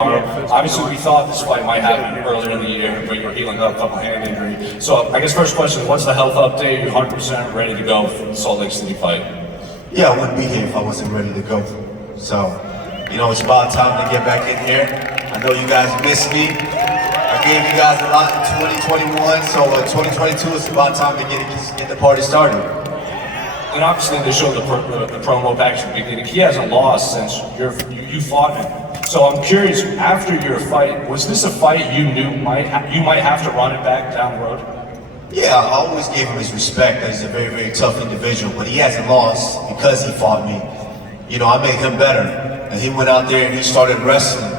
Obviously, we thought this fight might happen earlier in the year, but you're healing up, couple hand injury. So, I guess first question: what's the health update? You're 100% ready to go for the Salt Lake City fight? Yeah, I wouldn't be here if I wasn't ready to go. So, you know, it's about time to get back in here. I know you guys missed me. I gave you guys a lot in 2021, so 2022 is about time to get the party started. And obviously, they showed the promo package at the beginning. He hasn't lost since you fought him. So I'm curious, after your fight, was this a fight you knew you might have to run it back down the road? Yeah, I always gave him his respect that he's a very, very tough individual, but he hasn't lost because he fought me. You know, I made him better, and he went out there and he started wrestling.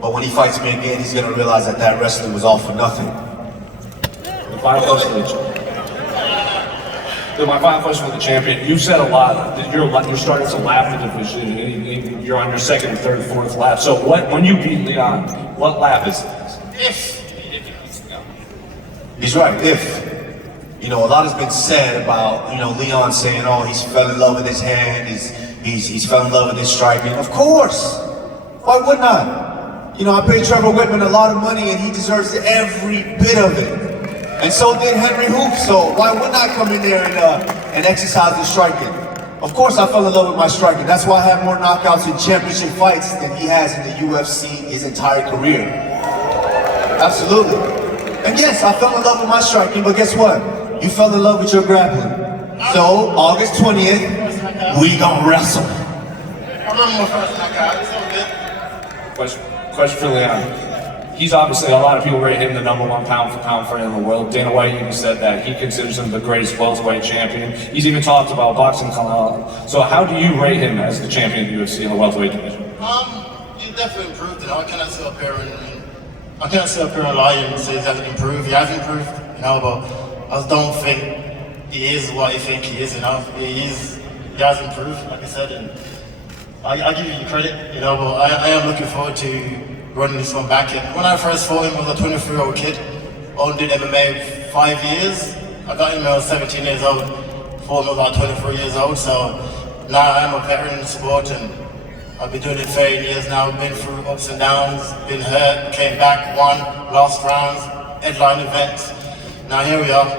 But when he fights me again, he's gonna realize that that wrestling was all for nothing. My final question with the champion, you've said a lot that you're starting to lap the division, and you're on your second, third, fourth lap. So when you beat Leon, what lap is this? If. He's right, if. You know, a lot has been said about, you know, Leon saying, oh, he's fell in love with his hand, he's fell in love with his striking. Of course! Why wouldn't I? You know, I paid Trevor Whitman a lot of money and he deserves every bit of it. And so did Henry Hoop, so why wouldn't I come in there and exercise his striking? Of course I fell in love with my striking. That's why I have more knockouts in championship fights than he has in the UFC his entire career. Absolutely. And yes, I fell in love with my striking, but guess what? You fell in love with your grappling. So, August 20th, we gonna wrestle. I remember my first knockout, it's so good. Question for Leon. He's obviously, a lot of people rate him the #1 pound-for-pound fighter in the world. Dana White even said that he considers him the greatest welterweight champion. He's even talked about boxing Kamala. So how do you rate him as the champion of the UFC in the welterweight division? He's definitely improved, you know. I cannot sit up here and lie and say he hasn't improved. He has improved, you know, but I just don't think he is what you think he is, you know. He has improved, like I said, and I give you credit, you know, but I am looking forward to running this one back. And when I first fought him, I was a 23-year-old kid. Only did MMA 5 years. I got him when I was 17 years old. Fought him about 23 years old. So now I'm a veteran in the sport, and I've been doing it 30 years now. Been through ups and downs, been hurt, came back, won, lost rounds, headline events. Now here we are,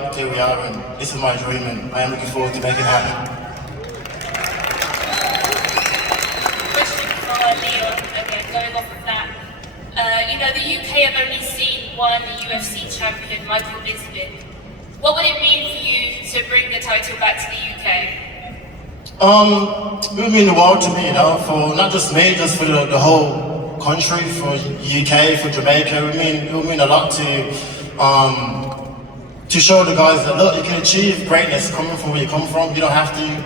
and this is my dream, and I am looking forward to making it happen. Question for Leon, okay, going off of that. You know, the UK have only seen one UFC champion, Michael Bisping. What would it mean for you to bring the title back to the UK? It would mean the world to me, you know, for not just me, just for the whole country, for UK, for Jamaica. It would mean a lot to show the guys that, look, you can achieve greatness coming from where you come from. You don't have to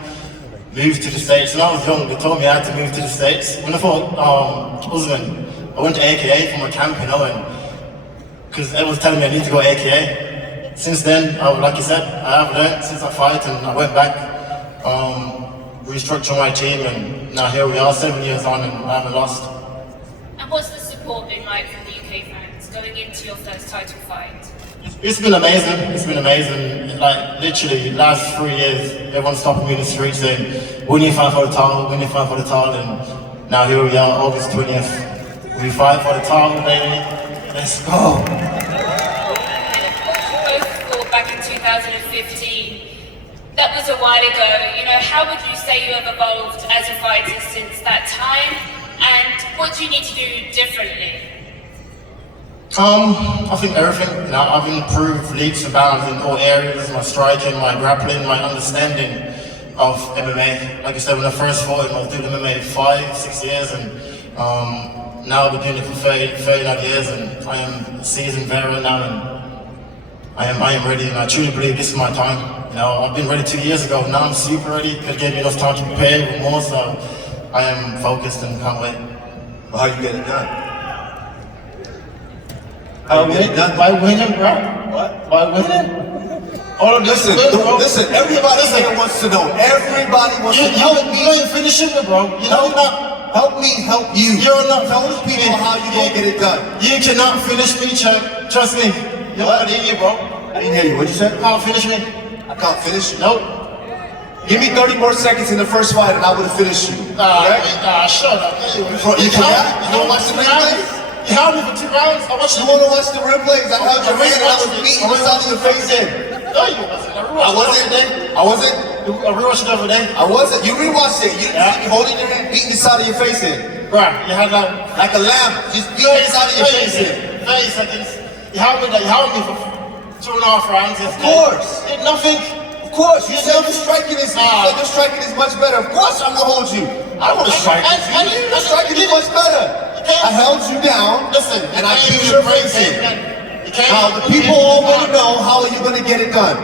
move to the States. When I was young, they told me I had to move to the States. When I fought Usman, I went to AKA from a camp, you know, and because everyone's telling me I need to go AKA. Since then, like you said, I have learned since I fight, and I went back, restructured my team, and now here we are, 7 years on, and I haven't lost. And what's the support been like from the UK fans going into your first title fight? It's been amazing. It's been amazing. Like literally, last 3 years, everyone's stopping me in the streets saying, "When you fight for the title, when you fight for the title," and now here we are, August 20th. We fight for the title, baby. Let's go. Both fought back in 2015. That was a while ago. You know, how would you say you have evolved as a fighter since that time? And what do you need to do differently? I think everything. You know, I've improved leaps and bounds in all areas. My striking, my grappling, my understanding of MMA. Like I said, when I first fought him, I was doing MMA 5-6 years, and now I've been doing it for 39 years, and I am a seasoned veteran now, and I am ready, and I truly believe this is my time. You know, I've been ready 2 years ago. Now I'm super ready. It gave me enough time to prepare with more, so I am focused and can't wait. Well, how you get it done? How you get it done? By winning, bro. What? By winning? All of this Listen, everybody here wants to know. Everybody wants to know. You ain't finishing it, bro. You know not. Help me help you. You're not. Tell the people how you gonna get it done. You cannot finish me, Chuck. Trust me. You're not in you, bro. I didn't hear you. What'd you say? You can't finish me. I can't finish you. Nope. Give me 30 more seconds in the first fight and I would have finished you. Shut up. You can watch the replay? You held me for 2 rounds. I watched You want to watch the replays? I held your hand and I was beating the side of your face in. No, you wasn't. I wasn't. I wasn't. I rewatched it the other day. I wasn't. You rewatched it. You didn't see me holding your hand, beating the side of your face in. Bruh, you had Like a lamb, just beating the side of your face in. 30 seconds. You held me for 2.5 rounds. Of course. Did nothing. Of course. You said your striking is much better. Of course I'm gonna hold you. I don't want to strike you. Your striking is much better. I held you down. Listen, and I beat your face in. Now the people all want to know, how are you gonna get it done?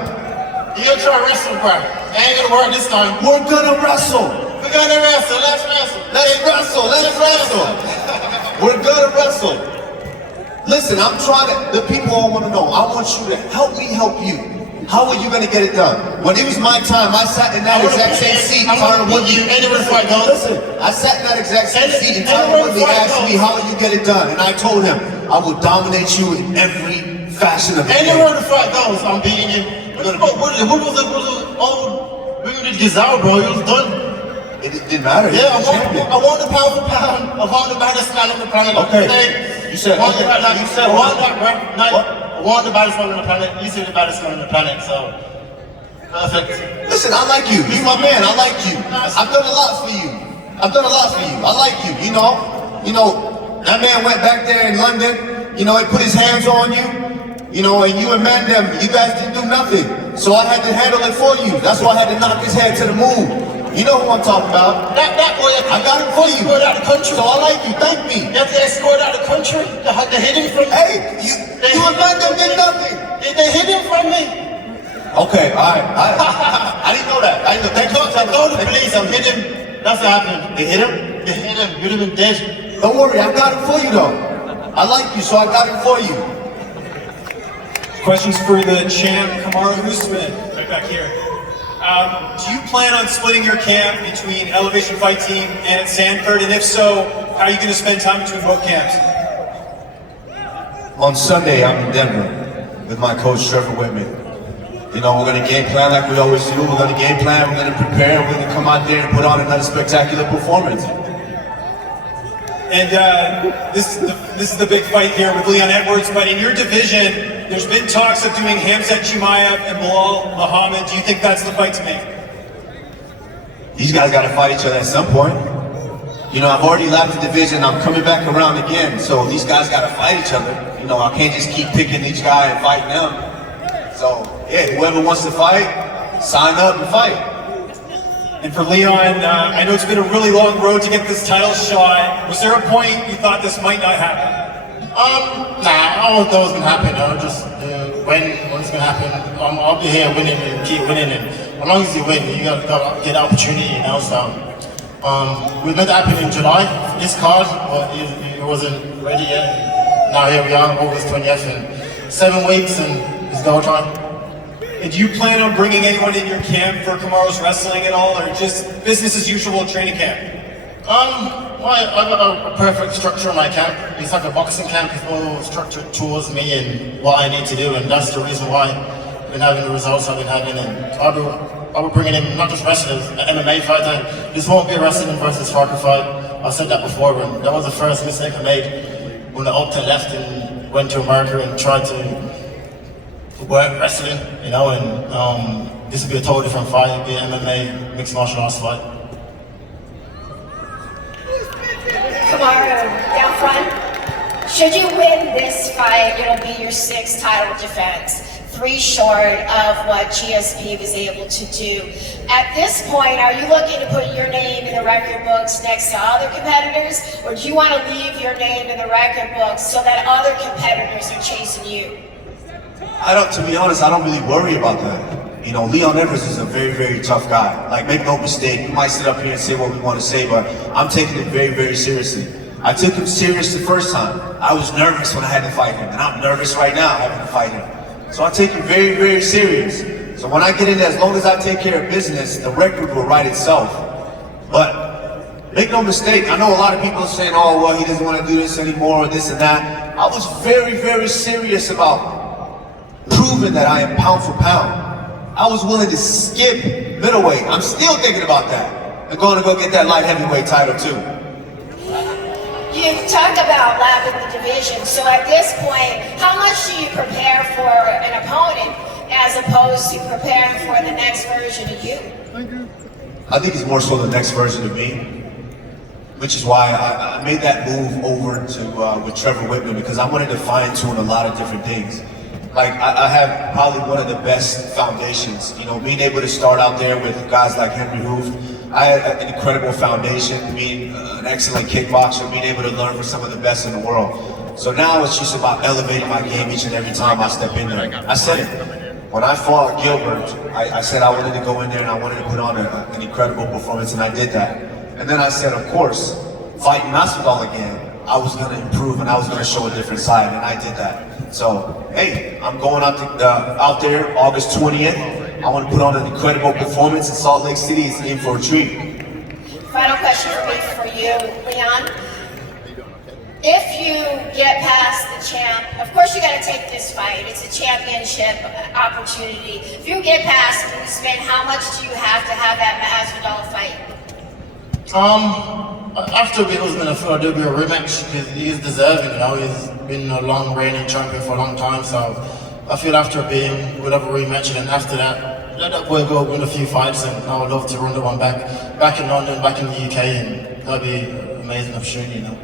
You're gonna try to wrestle, bruh. It ain't gonna work this time. We're gonna wrestle. We're gonna wrestle. Let's wrestle. Let's wrestle. Let's wrestle. We're gonna wrestle. Listen, I'm trying to. The people all want to know. I want you to help me help you. How are you gonna get it done? When it was my time, I sat in that exact same seat. I'm gonna beat you anywhere the fight goes. Listen, I sat in that exact same seat and Tyron Woodley asked me, how will you get it done? And I told him, I will dominate you in every fashion of the game. Anywhere the fight goes, I'm beating you. What was the old Ring of Gazelle, bro? He was done. It didn't matter. Yeah, I won the pound for pound. I won the baddest man on the planet. Okay. You said, I won the baddest man on the planet. You said the baddest man on the planet, so perfect. Listen, I like you. You're my man. I like you. I've done a lot for you. I like you. You know, that man went back there in London. You know, he put his hands on you. You know, and you and Mandem, you guys didn't do nothing. So I had to handle it for you. That's why I had to knock his head to the moon. You know who I'm talking about. That boy, I got him for you. Escorted out of the country. So I like you. Thank me. You have to escort out of the country. They hid him from me. Hey, you and Mandem did nothing. They hid him from me. Okay, all right. I didn't know that. I didn't know. Thank you. I told the police I hit him. That's what happened. They hit him? They hit him. You'd have been dead. Don't worry, I got him for you though. I like you, so I got him for you. Questions for the champ, KAMARU USMAN, right back here. Do you plan on splitting your camp between Elevation Fight Team and at Sanford? And if so, how are you going to spend time between both camps? On Sunday, I'm in Denver with my coach, Trevor Whitman. You know, we're going to game plan like we always do. We're going to game plan, we're going to prepare, we're going to come out there and put on another spectacular performance. And this is the big fight here with Leon Edwards, but in your division, there's been talks of doing Hamzat Chimaev and Bilal Muhammad. Do you think that's the fight to make? These guys got to fight each other at some point. You know, I've already left the division, I'm coming back around again, so these guys got to fight each other. You know, I can't just keep picking each guy and fighting them. So, yeah, whoever wants to fight, sign up and fight. And for Leon, I know it's been a really long road to get this title shot. Was there a point you thought this might not happen? Nah, I don't know what's gonna happen. I'll just when it's gonna happen. I'll be here winning and keep winning. And as long as you win, you gotta get the opportunity. You know, so we meant to happen in July. This card, but it wasn't ready yet. Now here we are, August 20th, and 7 weeks, and it's go time. And do you plan on bringing anyone in your camp for KAMARU's wrestling at all, or just business as usual training camp? I got a perfect structure in my camp. It's like a boxing camp. It's all structured towards me and what I need to do, and that's the reason why I've been having the results I've been having. And I'll be bringing in not just wrestlers, an MMA fighter. This won't be a wrestling versus striker fight. I said that before, and that was the first mistake I made when the Opta left and went to America and tried to work wrestling, you know, and this would be a totally different fight. It'd be an MMA mixed martial arts fight. KAMARU, down front. Should you win this fight, it'll be your 6th title defense, 3 short of what GSP was able to do. At this point, are you looking to put your name in the record books next to other competitors, or do you want to leave your name in the record books so that other competitors are chasing you? To be honest, I don't really worry about that. You know, Leon Edwards is a very, very tough guy. Like, make no mistake, we might sit up here and say what we want to say, but I'm taking it very, very seriously. I took him serious the first time. I was nervous when I had to fight him, and I'm nervous right now having to fight him. So I take it very, very serious. So when I get in there, as long as I take care of business, the record will write itself. But make no mistake, I know a lot of people are saying, oh, well, he doesn't want to do this anymore, or this and that. I was very, very serious about proving that I am pound for pound. I was willing to skip middleweight. I'm still thinking about that. I'm going to go get that light heavyweight title too. You talk about lapping the division. division. So at this point, how much do you prepare for an opponent as opposed to preparing for the next version of you? I think it's more so the next version of me, which is why I made that move over to with Trevor Whitman, because I wanted to fine tune a lot of different things. Like I have probably one of the best foundations. You know, being able to start out there with guys like Henry Hoof, I had an incredible foundation, being an excellent kickboxer, being able to learn from some of the best in the world. So now it's just about elevating my game each and every time I step in there. I said it. When I fought Gilbert, I said I wanted to go in there and I wanted to put on an incredible performance, and I did that. And then I said, of course, fighting Masvidal again, I was going to improve and I was going to show a different side, and I did that. So, hey, I'm going out there August 20th. I want to put on an incredible performance in Salt Lake City. It's in for a treat. Final question for you, Leon. If you get past the champ, of course you got to take this fight. It's a championship opportunity. If you get past Usman, how much do you have to have that Masvidal fight? After Usman, I feel like there'll be a rematch because he's deserving. You know, he's been a long reigning champion for a long time. So I feel after being, we'll have a rematch, and then after that, let that boy go win a few fights, and I would love to run the one back in London, back in the UK, and that'd be an amazing opportunity. You know.